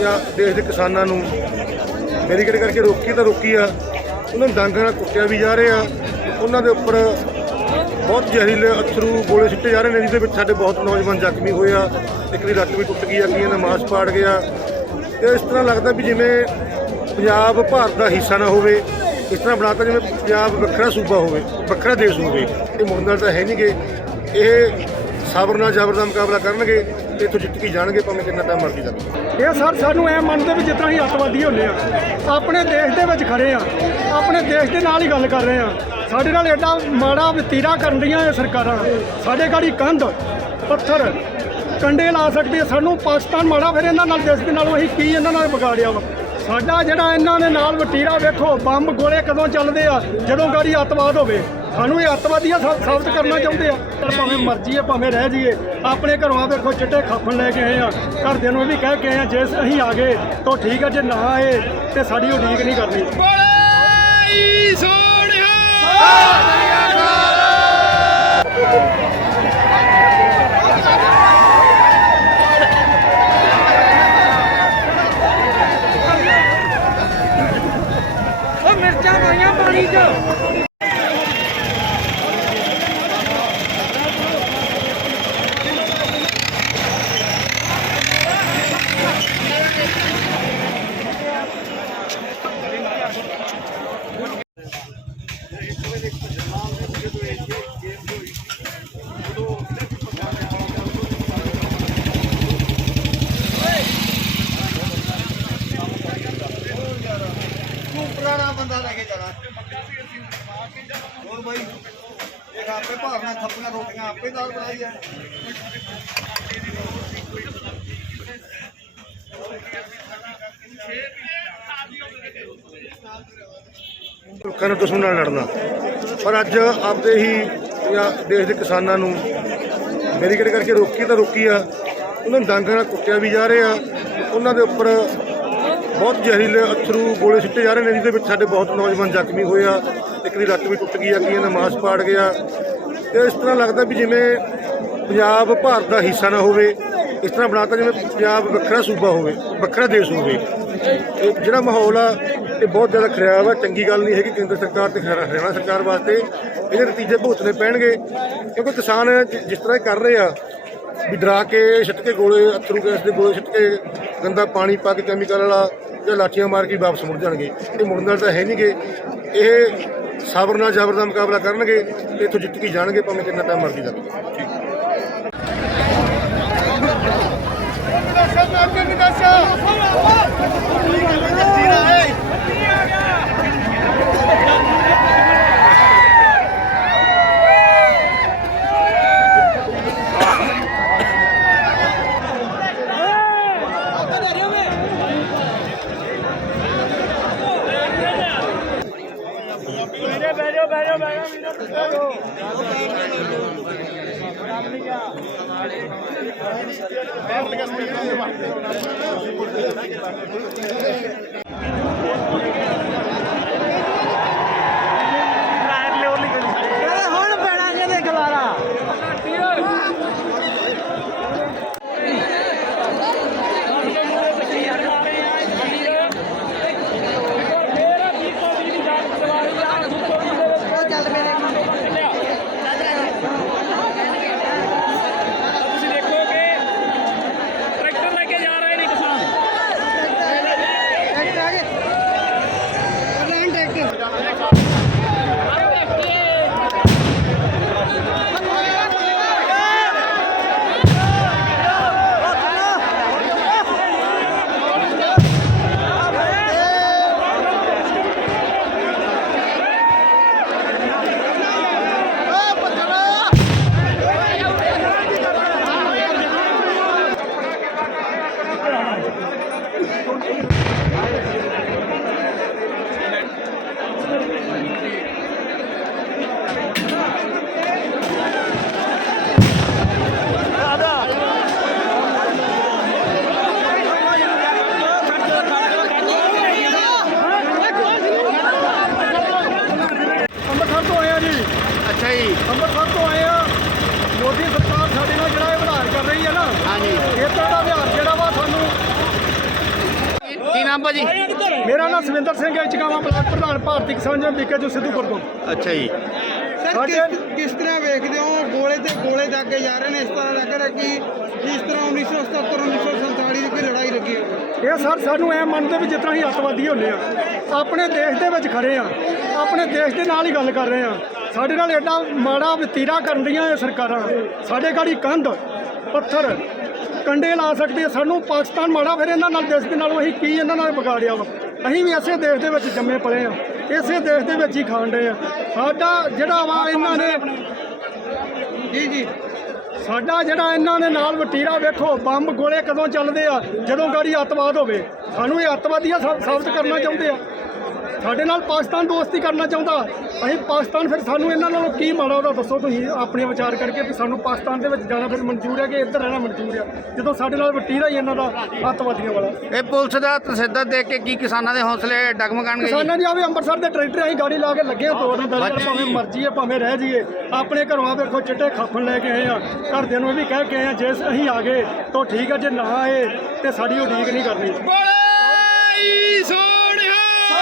ਜਾਂ ਦੇਸ਼ ਦੇ ਕਿਸਾਨਾਂ ਨੂੰ ਬੈਰੀਕੇਡ ਕਰਕੇ ਰੋਕੀ ਤਾਂ ਰੋਕੀ ਆ, ਉਹਨਾਂ ਨੂੰ ਡਾਂਗਾਂ ਨਾਲ ਕੁੱਟਿਆ ਵੀ ਜਾ ਰਿਹਾ, ਉਹਨਾਂ ਦੇ ਉੱਪਰ ਬਹੁਤ ਜ਼ਹਿਰੀਲੇ ਅਥਰੂ ਗੋਲੇ ਸਿੱਟੇ ਜਾ ਰਹੇ ਨੇ, ਜਿਹਦੇ ਵਿੱਚ ਸਾਡੇ ਬਹੁਤ ਨੌਜਵਾਨ ਜ਼ਖਮੀ ਹੋਏ ਆ। ਇੱਕ ਦੀ ਲੱਤ ਵੀ ਟੁੱਟ ਗਈ ਆ ਕਈਆਂ ਦਾ ਮਾਸ ਪਾੜ ਗਿਆ। ਤੇ ਇਸ ਤਰ੍ਹਾਂ ਲੱਗਦਾ ਵੀ ਜਿਵੇਂ ਪੰਜਾਬ, ਭਾਰਤ ਦਾ ਹਿੱਸਾ ਨਾ ਹੋਵੇ, ਇਸ ਤਰ੍ਹਾਂ ਬਣਾਤਾ ਜਿਵੇਂ ਪੰਜਾਬ ਵੱਖਰਾ ਸੂਬਾ ਹੋਵੇ, ਵੱਖਰਾ ਦੇਸ਼ ਹੋਵੇ, ਇਹ ਮੁੰਡਲ ਤਾਂ ਹੈ ਨਹੀਂਗੇ ਇਹ ਸਾਬਰ ਨਾਲ ਜ਼ਬਰ ਦਾ ਮੁਕਾਬਲਾ ਕਰਨਗੇ, ਤੇ ਇੱਥੋਂ ਜਿੱਤ ਕੇ ਜਾਣਗੇ, ਭਾਵੇਂ ਕਿੰਨਾ ਟਾਈਮ ਮਰਜ਼ੀ ਲੱਗੇ ਇਹ ਸਰ, ਸਾਨੂੰ ਐ ਮੰਨਦੇ ਵੀ ਜਿਸ ਅਸੀਂ ਅੱਤਵਾਦੀ ਹੁੰਦੇ ਆ। ਆਪਣੇ ਦੇਸ਼ ਦੇ ਵਿੱਚ ਖੜੇ ਆ। ਆਪਣੇ ਦੇਸ਼ ਦੇ ਨਾਲ ਹੀ ਗੱਲ ਕਰ ਰਹੇ ਆ। ਸਾਡੇ ਨਾਲ ਐਡਾ ਮਾੜਾ ਵਤੀਰਾ ਕਰਨ ਦੀਆਂ ਇਹ ਸਰਕਾਰਾਂ। ਸਾਡੇ ਗਾੜੀ ਕੰਧ, ਪੱਥਰ, ਕੰਡੇ ਲਾ ਸਕਦੇ ਸਾਨੂੰ ਪਾਕਿਸਤਾਨ ਮਾੜਾ, ਫਿਰ ਇਹਨਾਂ ਨਾਲ ਦੇਸ਼ ਦੇ ਨਾਲੋਂ ਅਸੀਂ ਕੀ ਇਹਨਾਂ ਨਾਲ ਵਿਗਾੜਿਆ ਵਾ? ਸਾਡਾ ਜਿਹੜਾ ਇਹਨਾਂ ਦੇ ਨਾਲ ਵਟੀਰਾ ਵੇਖੋ, ਬੰਬ ਗੋਲੇ ਕਦੋਂ ਚੱਲਦੇ ਆ? ਜਦੋਂ ਗਾੜੀ ਅੱਤਵਾਦ ਹੋਵੇ, ਸਾਨੂੰ ਇਹ ਅੱਤਵਾਦੀਆਂ ਸਾਬਤ ਕਰਨਾ ਚਾਹੁੰਦੇ ਆ। ਪਰ ਭਾਵੇਂ ਮਰਜ਼ੀ ਹੈ ਭਾਵੇਂ ਰਹਿ ਜਾਈਏ, ਆਪਣੇ ਘਰੋਂ ਦੇਖੋ ਚਿੱਟੇ ਖਾਫਣ ਲੈ ਕੇ ਆਏ ਆ। ਘਰਦਿਆਂ ਨੂੰ ਇਹ ਵੀ ਕਹਿ ਕੇ ਆਏ ਆ, ਜੇ ਅਸੀਂ ਆ ਗਏ, ਤਾਂ ਠੀਕ ਆ, ਜੇ ਨਾ ਆਏ, ਤੇ ਸਾਡੀ ਉਡੀਕ ਨਹੀਂ ਕਰਨੀ। ਤੂੰ ਪੁਰਾਣਾ ਬੰਦਾ ਲੈ ਕੇ ਜਾਣਾ ਹੋਰ ਬਾਈ ਇਹ ਆਪੇ ਭਾਰਨਾ ਥੱਪੀਆਂ ਰੋਟੀਆਂ ਆਪੇ ਨਾਲ ਬਣਾਈ ਜਾ ਲੋਕਾਂ ਨੂੰ ਦੁਸ਼ਮਣ ਨਾਲ ਲੜਨਾ। ਪਰ ਅੱਜ ਆਪਦੇ ਹੀ ਜਾਂ ਦੇਸ਼ ਦੇ ਕਿਸਾਨਾਂ ਨੂੰ ਬੈਰੀਕੇਡ ਕਰਕੇ ਰੋਕੀ ਤਾਂ ਰੋਕੀ ਆ। ਉਹਨਾਂ ਨੂੰ ਡਾਂਗਾਂ ਨਾਲ ਕੁੱਟਿਆ ਵੀ ਜਾ ਰਿਹਾ। ਉਹਨਾਂ ਦੇ ਉੱਪਰ ਬਹੁਤ ਜ਼ਹਿਰੀਲੇ ਅਥਰੂ ਗੋਲੇ ਸਿੱਟੇ ਜਾ ਰਹੇ ਨੇ, ਜਿਹਦੇ ਵਿੱਚ ਸਾਡੇ ਬਹੁਤ ਨੌਜਵਾਨ ਜ਼ਖਮੀ ਹੋਏ ਆ। ਇੱਕ ਦੀ ਲੱਤ ਵੀ ਟੁੱਟ ਗਈ ਆ, ਕਈਆਂ ਦਾ ਮਾਸ ਪਾੜ ਗਿਆ। ਤੇ ਇਸ ਤਰ੍ਹਾਂ ਲੱਗਦਾ ਵੀ ਜਿਵੇਂ ਪੰਜਾਬ ਭਾਰਤ ਦਾ ਹਿੱਸਾ ਨਾ ਹੋਵੇ, ਇਸ ਤਰ੍ਹਾਂ ਬਣਾਤਾ ਜਿਵੇਂ ਪੰਜਾਬ ਵੱਖਰਾ ਸੂਬਾ ਹੋਵੇ, ਵੱਖਰਾ ਦੇਸ਼ ਹੋਵੇ। ਇਹ ਜਿਹੜਾ ਮਾਹੌਲ ਆ, ਇਹ ਬਹੁਤ ਜ਼ਿਆਦਾ ਖਰਾਬ ਆ, ਚੰਗੀ ਗੱਲ ਨਹੀਂ ਹੈਗੀ, ਕੇਂਦਰ ਸਰਕਾਰ ਤੇ ਹਰਿ- ਹਰਿਆਣਾ ਸਰਕਾਰ ਵਾਸਤੇ। ਇਹਦੇ ਨਤੀਜੇ ਭੁਗਤਣੇ ਪੈਣਗੇ, ਕਿਉਂਕਿ ਕਿਸਾਨ ਜਿਸ ਤਰ੍ਹਾਂ ਇਹ ਕਰ ਰਹੇ ਆ, ਵੀ ਡਰਾ ਕੇ ਛੱਟ ਕੇ ਗੋਲੇ, ਅਥਰੂ ਗੈਸ ਦੇ ਗੋਲੇ ਛੱਟ ਕੇ ਗੰਦਾ ਪਾਣੀ ਪਾ ਕੇ ਕੈਮੀਕਲ ਵਾਲਾ ਜਾਂ ਲਾਠੀਆਂ ਮਾਰ ਕੇ ਵਾਪਸ ਮੁੜ ਜਾਣਗੇ। ਇਹ ਮੁੜਨ ਨਾਲ ਤਾਂ ਹੈ ਨਹੀਂਗੇ ਇਹ ਸਬਰ ਨਾਲ ਜ਼ਬਰ ਦਾ ਮੁਕਾਬਲਾ ਕਰਨਗੇ ਤੇ ਇੱਥੋਂ ਜਿੱਤ ਕੇ ਜਾਣਗੇ, ਭਾਵੇਂ ਕਿੰਨਾ ਟਾਈਮ ਮਰਜ਼ੀ ਲੱਗੇ Thank you. ਤਰ੍ਹਾਂ ਦਾ ਵਿਹਾਰ ਜਿਹੜਾ ਵਾ ਸਾਨੂੰ ਨਾਮ ਭਾਜੀ? ਮੇਰਾ ਨਾਮ ਸਵਿੰਦਰ ਸਿੰਘ ਹੈ ਚਕਾਵਾ ਬਲਾਕ ਪ੍ਰਧਾਨ ਭਾਰਤੀ ਕਿਸਾਨ ਜਨ ਬੀਕੇ ਜੋ ਸਿੱਧੂਪੁਰ ਤੋਂ। ਅੱਛਾ ਜੀ। ਸਰ ਸਾਡੇ- ਕਿਸ ਕਿਸ ਤਰ੍ਹਾਂ ਵੇਖਦੇ ਹੋ? ਗੋਲੇ ਤੇ ਗੋਲੇ ਦਾਗੇ ਜਾ ਰਹੇ ਨੇ ਇਸ ਤਰ੍ਹਾਂ ਲੱਗ ਰਿਹਾ ਕਿ ਜਿਸ ਤਰ੍ਹਾਂ 1977 1947 ਦੀ ਕੋਈ ਲੜਾਈ ਲੱਗੀ ਹੋਵੇ। ਇਹ ਸਰ ਸਾਨੂੰ ਐ ਮੰਨਦੇ ਵੀ ਜਿਸ ਤਰ੍ਹਾਂ ਅਸੀਂ ਅੱਤਵਾਦੀ ਹੁੰਦੇ ਆ ਆਪਣੇ ਦੇਸ਼ ਦੇ ਵਿੱਚ ਖੜੇ ਆ ਆਪਣੇ ਦੇਸ਼ ਦੇ ਨਾਲ ਹੀ ਗੱਲ ਕਰ ਰਹੇ ਆ ਸਾਡੇ ਨਾਲ ਐਡਾ ਮਾੜਾ ਵਤੀਰਾ ਕਰਨ ਦੀਆਂ ਇਹ ਸਰਕਾਰਾਂ ਸਾਡੇ ਗਾੜੀ ਕੰਧ ਪੱਥਰ ਕੰਡੇ ਲਾ ਸਕਦੇ ਸਾਨੂੰ ਪਾਕਿਸਤਾਨ ਮਾੜਾ ਫਿਰ ਇਹਨਾਂ ਨਾਲ ਦੇਸ਼ ਦੇ ਨਾਲ ਅਸੀਂ ਕੀ ਇਹਨਾਂ ਨਾਲ ਵਿਗਾੜਿਆ ਵਾ। ਅਸੀਂ ਵੀ ਇਸੇ ਦੇਸ਼ ਦੇ ਵਿੱਚ ਜੰਮੇ ਪਲੇ ਆ। ਇਸੇ ਦੇਸ਼ ਦੇ ਵਿੱਚ ਹੀ ਖਾਣ ਰਹੇ ਆ। ਸਾਡਾ ਜਿਹੜਾ ਵਾ ਇਹਨਾਂ ਨੇ ਜੀ ਜੀ। ਸਾਡਾ ਜਿਹੜਾ ਇਹਨਾਂ ਨੇ ਨਾਲ ਵਟੀਰਾ ਵੇਖੋ, ਬੰਬ ਗੋਲੇ ਕਦੋਂ ਚੱਲਦੇ ਆ? ਜਦੋਂ ਗਾੜੀ ਅੱਤਵਾਦ ਹੋਵੇ। ਸਾਨੂੰ ਇਹ ਅੱਤਵਾਦੀਆਂ ਸਾਬਤ ਕਰਨਾ ਚਾਹੁੰਦੇ ਆ। ਸਾਡੇ ਨਾਲ ਪਾਕਿਸਤਾਨ ਦੋਸਤੀ ਕਰਨਾ ਚਾਹੁੰਦਾ। ਅਸੀਂ ਪਾਕਿਸਤਾਨ ਫਿਰ ਸਾਨੂੰ ਇਹਨਾਂ ਨਾਲੋਂ ਕੀ ਮਾੜਾ ਉਹਦਾ ਦੱਸੋ ਤੁਸੀਂ ਆਪਣੇ ਵਿਚਾਰ ਕਰਕੇ ਵੀ ਸਾਨੂੰ ਪਾਕਿਸਤਾਨ ਦੇ ਵਿੱਚ ਜਾਣਾ ਫਿਰ ਮਨਜ਼ੂਰ ਹੈ ਕਿ ਇੱਧਰ ਰਹਿਣਾ ਮਨਜ਼ੂਰ ਹੈ? ਜਦੋਂ ਸਾਡੇ ਨਾਲ ਵਟੀਰਾ ਹੀ ਇਹਨਾਂ ਦਾ ਅੱਤਵਾਦੀਆਂ ਵਾਲਾ। ਇਹ ਪੁਲਿਸ ਦਾ ਤਸੱਦਦ ਦੇਖ ਕੇ ਕੀ ਕਿਸਾਨਾਂ ਦੇ ਹੌਸਲੇ ਡਗਮਗਾਣਗੇ ਕਿਸਾਨਾਂ ਦੀ ਆਵੇ ਅੰਮ੍ਰਿਤਸਰ ਦੇ ਟਰੈਕਟਰ ਅਸੀਂ ਗਾੜੀ ਲਾ ਕੇ ਲੱਗੇ ਤੋੜਨ ਦਰਜਾ ਭਾਵੇਂ ਮਰਜ਼ੀ ਹੈ ਭਾਵੇਂ ਰਹਿ ਜਾਈਏ। ਆਪਣੇ ਘਰੋਂ ਵੇਖੋ ਚਿੱਟੇ ਖਾਫਣ ਲੈ ਕੇ ਆਏ ਆ ਘਰਦਿਆਂ ਨੂੰ ਵੀ ਕਹਿ ਕੇ ਆਏ ਆ ਜੇ ਅਸੀਂ ਆ ਗਏ ਤਾਂ ਠੀਕ ਆ ਜੇ ਨਾ ਆਏ ਤੇ ਸਾਡੀ ਉਡੀਕ ਨਹੀਂ ਕਰਨੀ।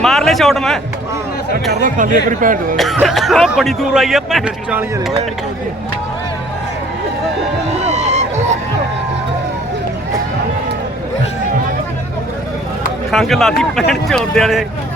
ਮਾਰ ਲੈ ਸ਼ਾਟ ਮੈਂ ਕਰਦਾ ਖਾਲੀ ਇੱਕ ਵਾਰੀ ਭੈਣ ਦੋ। ਬੜੀ ਦੂਰ ਆਈ ਹੈ ਭੈਣ 40 ਖੰਗ ਲਾਦੀ ਭੈਣ ਚੋਦਿਆਂ ਨੇ ਉਹ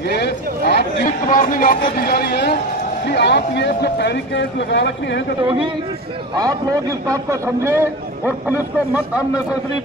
ये आप एक वार्निंग आपको दी जा रही है कि आप ये जो बैरिकेड लगा रखी है तो होगी, आप लोग इस बात को समझे और पुलिस को मत अननेसेसरी